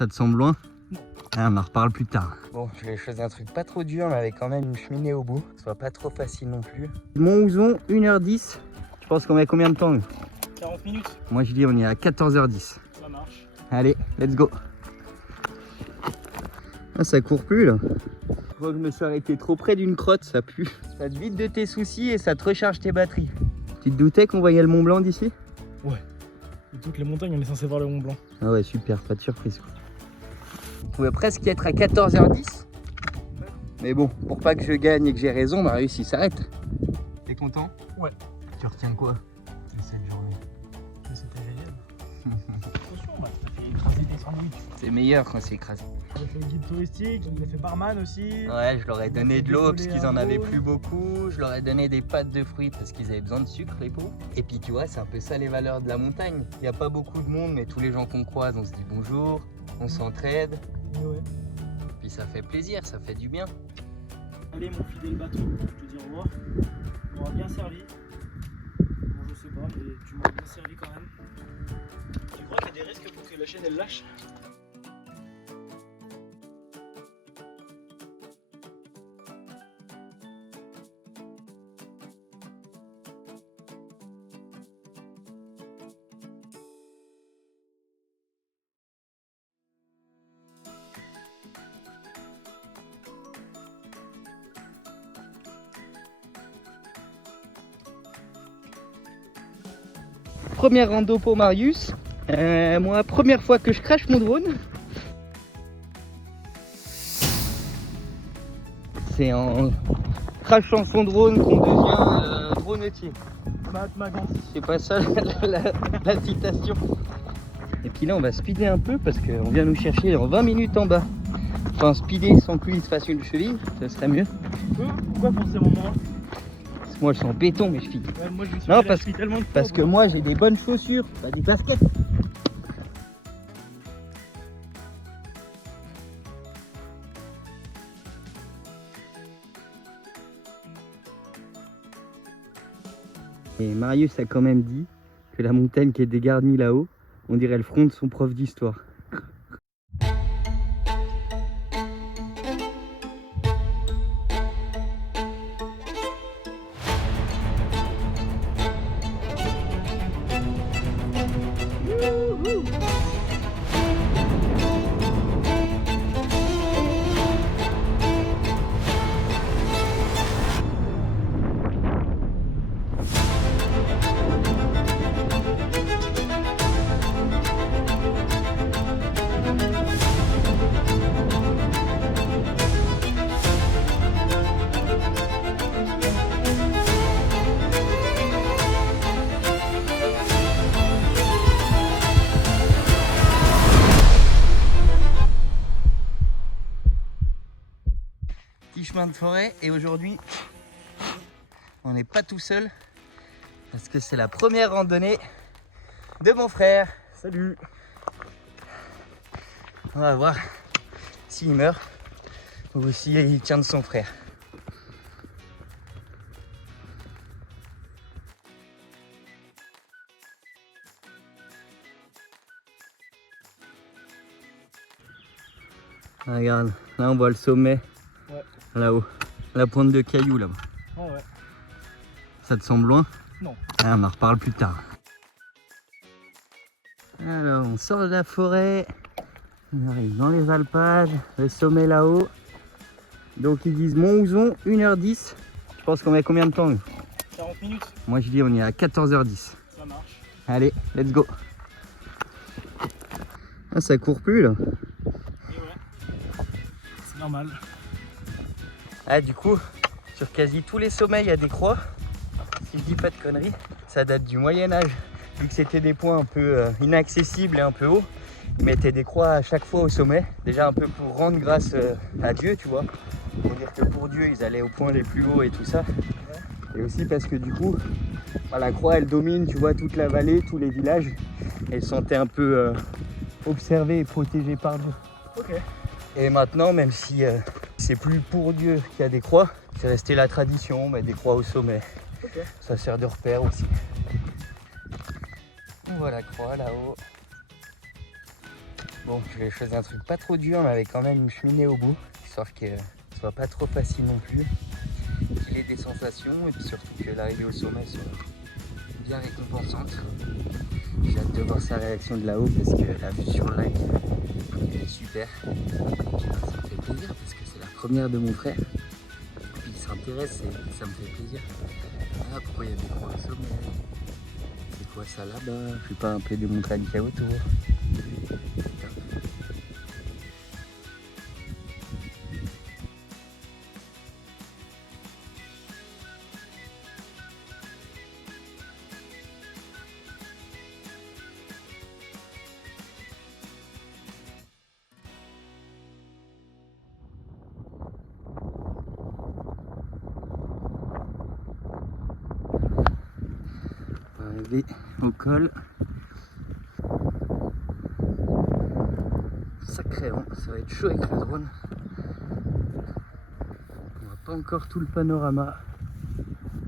Ça te semble loin? Non. Ah, on en reparle plus tard. Bon, je vais choisir un truc pas trop dur, mais avec quand même une cheminée au bout. Que ce soit pas trop facile non plus. Monthouzon, 1h10. Je pense qu'on met combien de temps? 40 minutes. Moi je dis on est à 14h10. Ça marche. Allez, let's go. Ah, ça court plus là. Je crois que je me suis arrêté trop près d'une crotte, ça pue. Ça te vide de tes soucis et ça te recharge tes batteries. Tu te doutais qu'on voyait le Mont Blanc d'ici? Ouais. De toutes les montagnes, on est censé voir le Mont Blanc. Ah ouais, super, pas de surprise quoi. On pouvait presque y être à 14h10. Mais bon, pour pas que je gagne et que j'ai raison, Marius il s'arrête. T'es content? Ouais. Tu retiens quoi de cette journée? C'était génial. Attention, on m'a fait écraser des sandwichs. C'est meilleur quand c'est écrasé. J'ai fait guide touristique, j'ai fait barman aussi. Ouais, je leur ai donné de l'eau parce qu'ils en avaient boule. plus beaucoup. Je leur ai donné des pâtes de fruits parce qu'ils avaient besoin de sucre, les pauvres. Et puis tu vois, c'est un peu ça les valeurs de la montagne. Il n'y a pas beaucoup de monde, mais tous les gens qu'on croise, on se dit bonjour, on s'entraide. Et ouais. Puis ça fait plaisir, ça fait du bien. Allez mon fidèle bateau, je te dis au revoir. On m'aura bien servi. Bon, je sais pas, mais tu m'as bien servi quand même. Tu crois qu'il y a des risques pour que la chaîne elle lâche? Première rando pour Marius. Moi, première fois que je crache mon drone. C'est en crachant son drone qu'on devient dronetier. C'est pas ça la citation. Et puis là, on va speeder un peu parce qu'on vient nous chercher dans 20 minutes en bas. Enfin, speeder sans que lui il se fasse une cheville, ça serait mieux. Pourquoi forcément moi? Moi, je suis en béton, mes chevilles. Ouais, moi, je me suis Non, fait la cheville tellement de fois, parce que moi, j'ai des bonnes chaussures, pas des baskets. Et Marius a quand même dit que la montagne qui est dégarnie là-haut, on dirait le front de son prof d'histoire. Chemin de forêt et aujourd'hui on n'est pas tout seul parce que c'est la première randonnée de mon frère. Salut. On va voir s'il meurt ou s'il tient de son frère. Regarde, là on voit le sommet. Ouais. Là-haut, la pointe de cailloux là-bas. Oh ouais. Ça te semble loin? Non. Ah, on en reparle plus tard. Alors, on sort de la forêt, on arrive dans les alpages, le sommet là-haut. Donc ils disent Monthouzon, 1h10. Je pense qu'on met combien de temps? 40 minutes. Moi je dis on est à 14h10. Ça marche. Allez, let's go. Ah, ça court plus là. Et ouais. C'est normal. Ah, du coup, sur quasi tous les sommets, il y a des croix. Si je dis pas de conneries, ça date du Moyen-Âge. Vu que c'était des points un peu inaccessibles et un peu hauts, ils mettaient des croix à chaque fois au sommet. Déjà un peu pour rendre grâce à Dieu, tu vois. Pour dire que pour Dieu, ils allaient aux points les plus hauts et tout ça. Et aussi parce que du coup, la croix, elle domine, tu vois, toute la vallée, tous les villages. Et ils se sentaient un peu observés et protégés par Dieu. Ok. Et maintenant, même si c'est plus pour Dieu qu'il y a des croix, c'est resté la tradition, mais des croix au sommet. Ok. Ça sert de repère aussi. On voit la croix là-haut. Bon, je vais choisir un truc pas trop dur, mais avec quand même une cheminée au bout, histoire que ce soit pas trop facile non plus, qu'il ait des sensations, et puis surtout que l'arrivée au sommet soit bien récompensante. J'ai hâte de voir sa réaction de là-haut, parce que la vue sur le lac, elle est super. Ça me fait plaisir, parce que c'est la première de mon frère. Et puis il s'intéresse, et ça me fait plaisir. Ah, pourquoi il y a des croix au sommet? C'est quoi ça là-bas? Je sais pas, un peu de montagnes qu'il y a autour. On va arriver au col. Sacré vent, ça va être chaud avec le drone. On voit pas encore tout le panorama,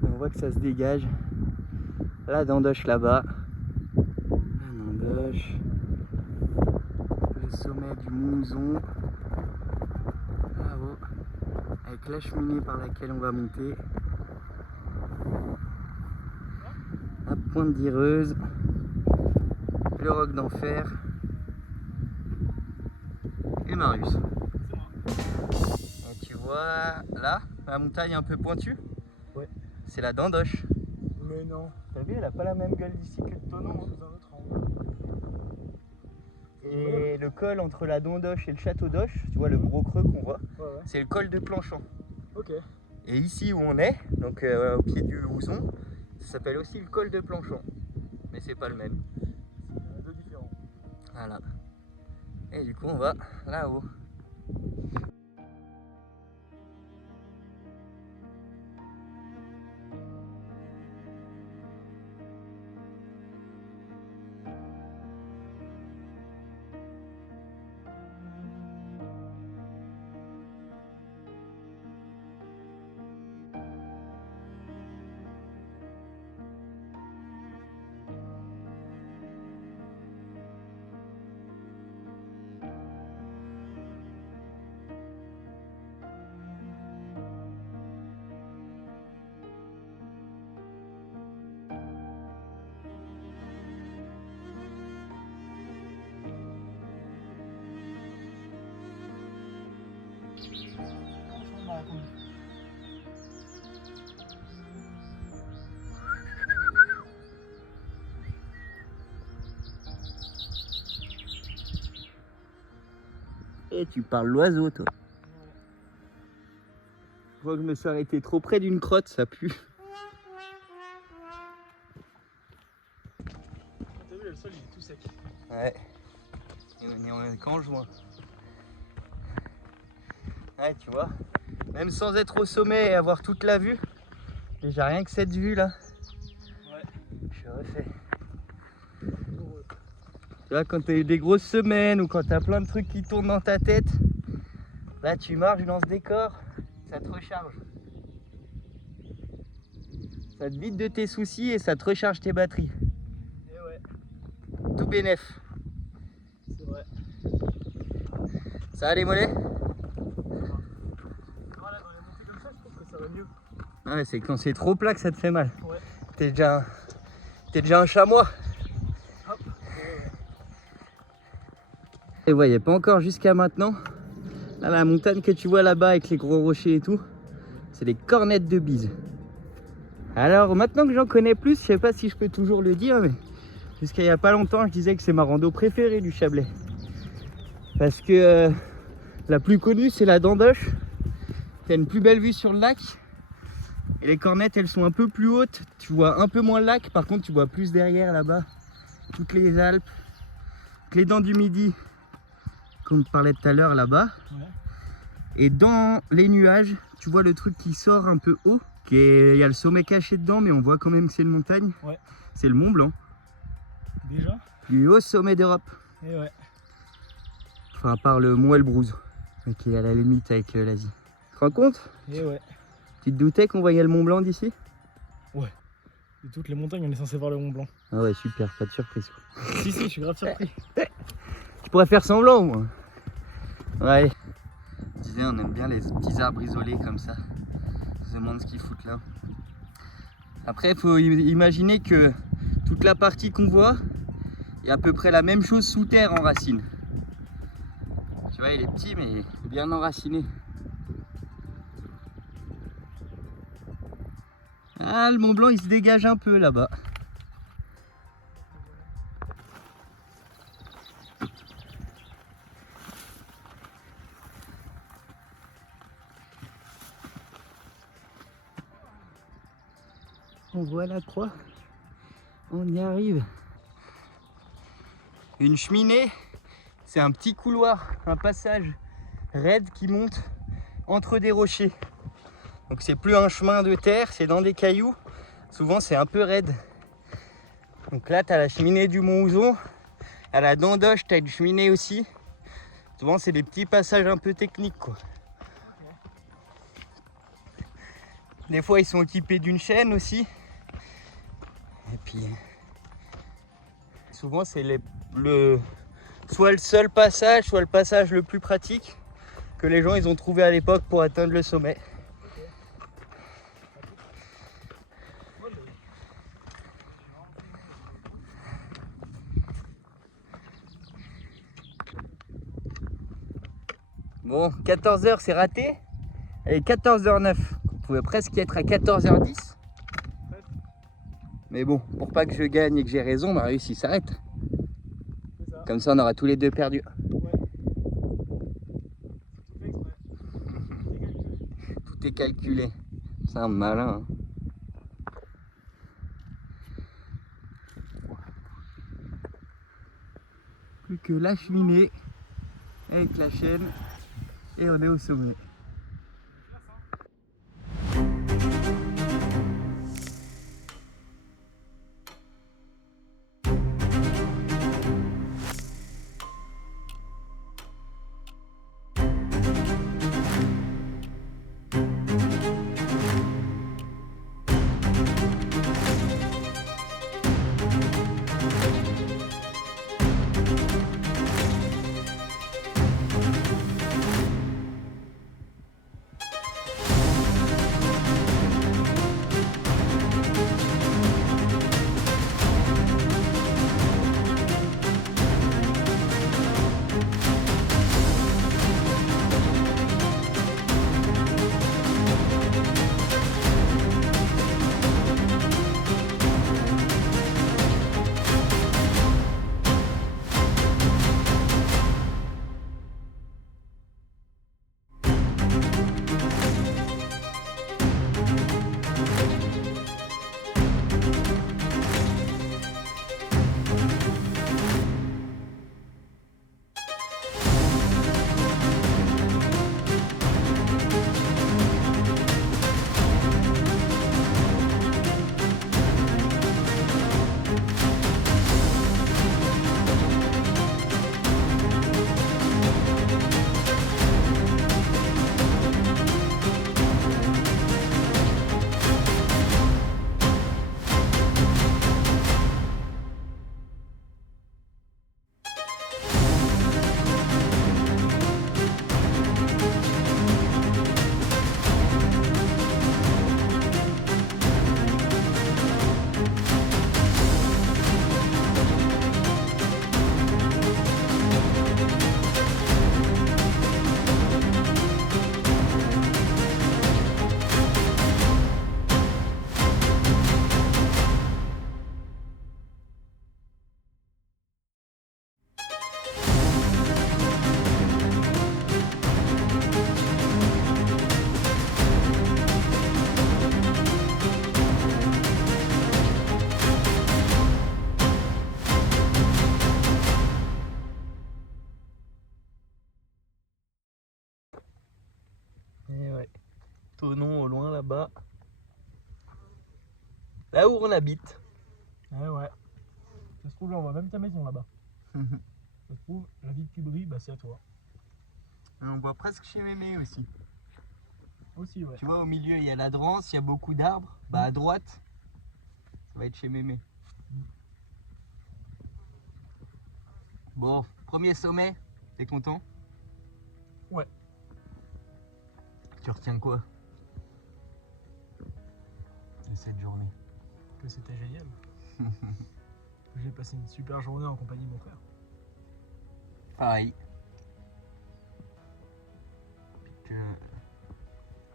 mais on voit que ça se dégage. La Dandoche là-bas, la Dandoche, le sommet du Monzon, là-haut, avec la cheminée par laquelle on va monter. La pointe d'Ireuse, le roc d'enfer et Marius. Et tu vois là, la montagne un peu pointue? Ouais. C'est la Dandoche. Mais non. T'as vu, elle a pas la même gueule d'ici que le Thonon. Sous un autre angle. Et le col entre la Dandoche et le château d'Auch, tu vois le gros creux qu'on voit, Ouais, ouais. c'est le col de Planchon. Ok. Et ici où on est, donc au pied du Houzon, ça s'appelle aussi le col de Planchon. Mais c'est pas le même. Deux différents. Voilà. Et du coup on va là-haut. Et tu parles l'oiseau toi. Je vois que je me suis arrêté trop près d'une crotte, ça pue. T'as vu, le sol il est tout sec. Ouais. Et on est qu'en juin. Ouais, tu vois, même sans être au sommet et avoir toute la vue, déjà rien que cette vue là, Ouais. je suis refait. Tu vois, quand tu as eu des grosses semaines ou quand tu as plein de trucs qui tournent dans ta tête, là tu marches dans ce décor, ça te recharge. Ça te vide de tes soucis et ça te recharge tes batteries. Et ouais, Tout bénef. c'est vrai. Ça va les mollets? Voilà, dans les montées comme ça, je trouve que ça va mieux. Ouais, c'est quand c'est trop plat que ça te fait mal. Ouais. T'es déjà un chamois. Hop. Et vous voyez pas encore jusqu'à maintenant. Là, la montagne que tu vois là-bas avec les gros rochers et tout, c'est les cornettes de Bise. Alors maintenant que j'en connais plus, je sais pas si je peux toujours le dire, mais jusqu'à il y a pas longtemps, je disais que c'est ma rando préférée du Chablais. Parce que la plus connue, c'est la Dandoche, qui a une plus belle vue sur le lac. Et les cornettes, elles sont un peu plus hautes. Tu vois un peu moins le lac, par contre, tu vois plus derrière là-bas. Toutes les Alpes, toutes les dents du Midi, comme on te parlait tout à l'heure là-bas. Ouais. Et dans les nuages, tu vois le truc qui sort un peu haut. Il y a le sommet caché dedans, mais on voit quand même que c'est une montagne. Ouais. C'est le Mont Blanc, Déjà. plus haut sommet d'Europe. Et ouais. Enfin, à part le Mont Elbrouz, qui est à la limite avec l'Asie. Tu te rends compte? Et ouais. Tu te doutais qu'on voyait le Mont Blanc d'ici? Ouais. De toutes les montagnes, on est censé voir le Mont Blanc. Ah ouais, super, pas de surprise. Si, je suis grave surpris. Tu pourrais faire semblant, moi. Ouais. Je disais, on aime bien les petits arbres isolés comme ça. On se demande ce qu'ils foutent là. Après, il faut imaginer que toute la partie qu'on voit, il y a à peu près la même chose sous terre en racine. Tu vois, il est petit, mais bien enraciné. Ah, le Mont Blanc, il se dégage un peu là-bas. On voit la croix. On y arrive. Une cheminée, c'est un petit couloir, un passage raide qui monte entre des rochers. Donc c'est plus un chemin de terre, c'est dans des cailloux. Souvent c'est un peu raide. Donc là tu as la cheminée du Mont Ouzon. À la Dandoche tu as une cheminée aussi. Souvent c'est des petits passages un peu techniques quoi. Des fois ils sont équipés d'une chaîne aussi. Et puis souvent c'est soit le seul passage, soit le passage le plus pratique que les gens ils ont trouvé à l'époque pour atteindre le sommet. Bon, 14h c'est raté. Allez, 14h09. On pouvait presque être à 14h10. Mais bon, pour pas que je gagne et que j'ai raison, Marius il s'arrête. Comme ça on aura tous les deux perdu. Ouais. Tout est calculé. C'est un malin. Hein. Plus que la cheminée avec la chaîne et on est au sommet. Et ouais, Thonon au loin là-bas. Là où on habite. Ouais, ouais. Ça se trouve, là, on voit même ta maison là-bas. Ça se trouve, la vie que tu brilles, bah, c'est à toi. Et on voit presque chez Mémé aussi. Aussi, ouais. Tu vois, au milieu, il y a la Drance, il y a beaucoup d'arbres. Bah, à droite, ça va être chez Mémé. Bon, Premier sommet, t'es content? Ouais. Tu retiens quoi de cette journée? Que c'était génial. J'ai passé une super journée en compagnie de mon frère. Pareil. Que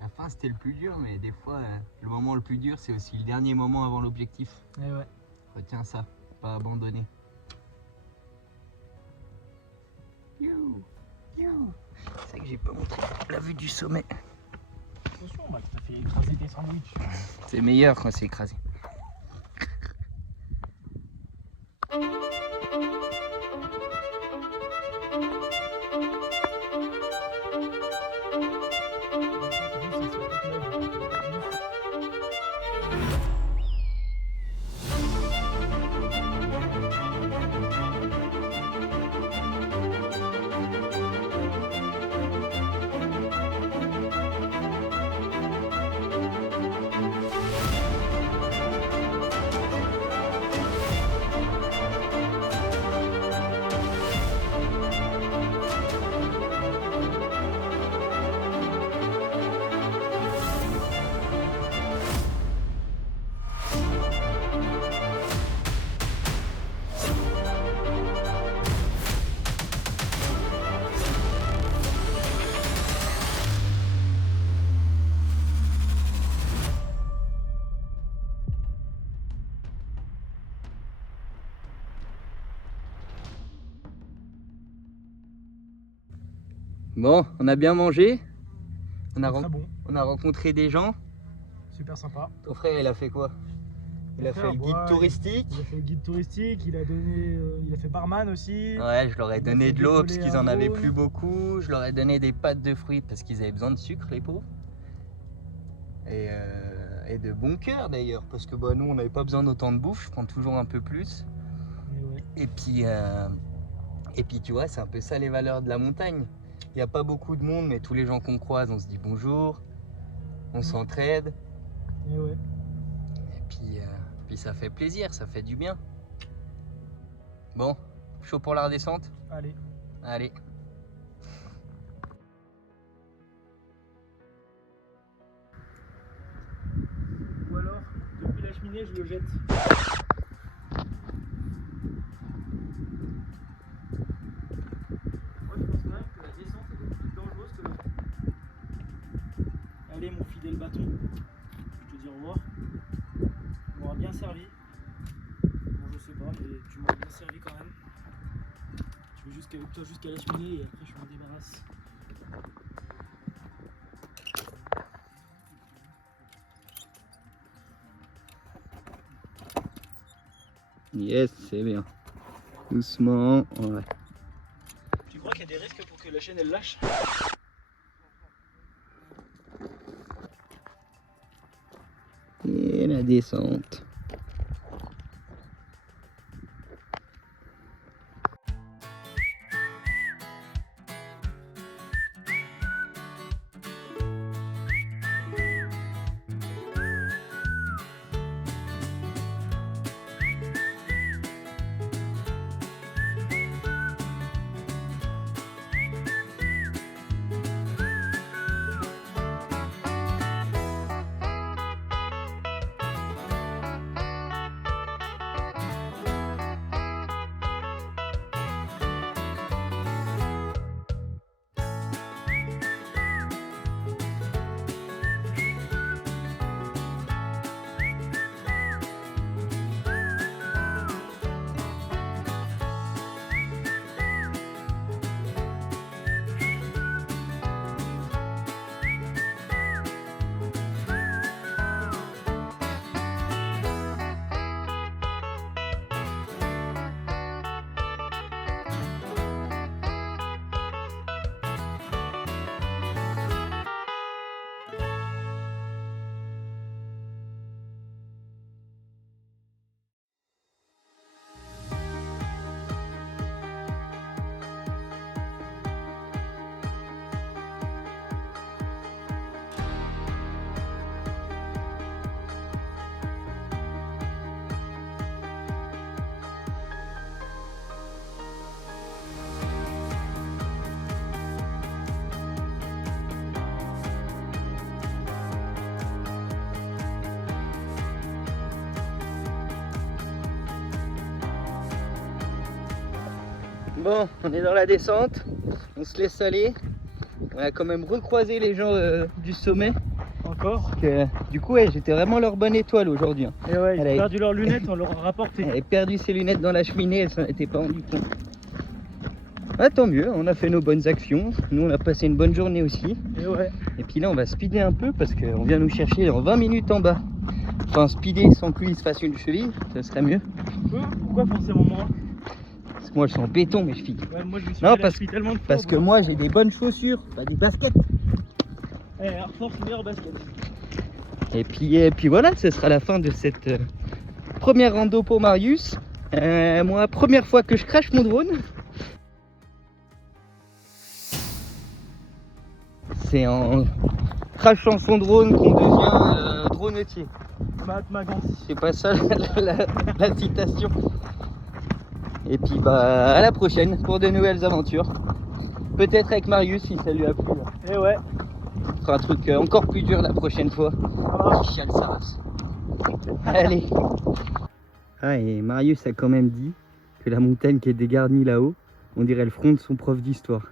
la fin c'était le plus dur, mais des fois le moment le plus dur c'est aussi le dernier moment avant l'objectif. Et ouais. Retiens ça, pas abandonner. C'est que j'ai pas montré la vue du sommet. Attention, Max, t'as fait écraser tes sandwichs. C'est meilleur quand c'est écrasé. Bon, on a bien mangé. Très bon. On a rencontré des gens. Super sympa. Ton frère, il a fait quoi? Il a fait le guide touristique. Il a fait le guide touristique, il a fait barman aussi. Ouais, je leur ai donné de l'eau parce qu'ils en avaient drone. plus beaucoup. Je leur ai donné des pâtes de fruits parce qu'ils avaient besoin de sucre, les pauvres. Et de bon cœur d'ailleurs, parce que bah, nous, on n'avait pas besoin d'autant de bouffe. Je prends toujours un peu plus. Et ouais. Et puis tu vois, c'est un peu ça les valeurs de la montagne. Il n'y a pas beaucoup de monde, mais tous les gens qu'on croise, on se dit bonjour, on s'entraide. Et ouais. Et puis ça fait plaisir, ça fait du bien. Bon, chaud pour la redescente? Allez. Allez. Ou alors, depuis la cheminée, je le jette. Moi, je pense quand même que la descente est beaucoup plus dangereuse que le haut. Allez, mon fidèle bâton, je te dis au revoir. Tu m'auras bien servi. Bon, je sais pas, mais tu m'auras bien servi quand même. Je vais jusqu'avec toi jusqu'à la cheminée et après, je m'en débarrasse. Yes, c'est bien. Doucement, ouais. Tu crois qu'il y a des risques pour que la chaîne elle lâche? Et la descente. Bon, on est dans la descente, on se laisse aller. On a quand même recroisé les gens du sommet. Encore. Du coup, ouais, j'étais vraiment leur bonne étoile aujourd'hui. Et ouais, ils Elle ont a- perdu leurs lunettes, on leur a rapporté. Elle avait perdu ses lunettes dans la cheminée, elle s'en était pas rendue compte. Ah, tant mieux, on a fait nos bonnes actions. Nous, on a passé une bonne journée aussi. Et ouais. Et puis là, on va speeder un peu parce qu'on vient nous chercher dans 20 minutes en bas. Enfin, speeder sans que lui il se fasse une cheville, ça serait mieux. Pourquoi forcément moi? Parce que moi, je suis en béton, mes chevilles. Ouais, moi je me suis Non, fait la parce- cheville tellement de fois. Parce que moi, j'ai des bonnes chaussures, pas des baskets. Air Force meilleur basket. Et puis voilà, ce sera la fin de cette première rando pour Marius. Moi, première fois que je crache mon drone. C'est en crachant son drone qu'on devient dronetier. Ma gance. C'est pas ça la citation. Et puis bah à la prochaine pour de nouvelles aventures. Peut-être avec Marius si ça lui a plu. Et ouais. On fera un truc encore plus dur la prochaine fois. Voilà. Chiale sa race. Allez. Ah, et Marius a quand même dit que la montagne qui est dégarnie là-haut, on dirait le front de son prof d'histoire.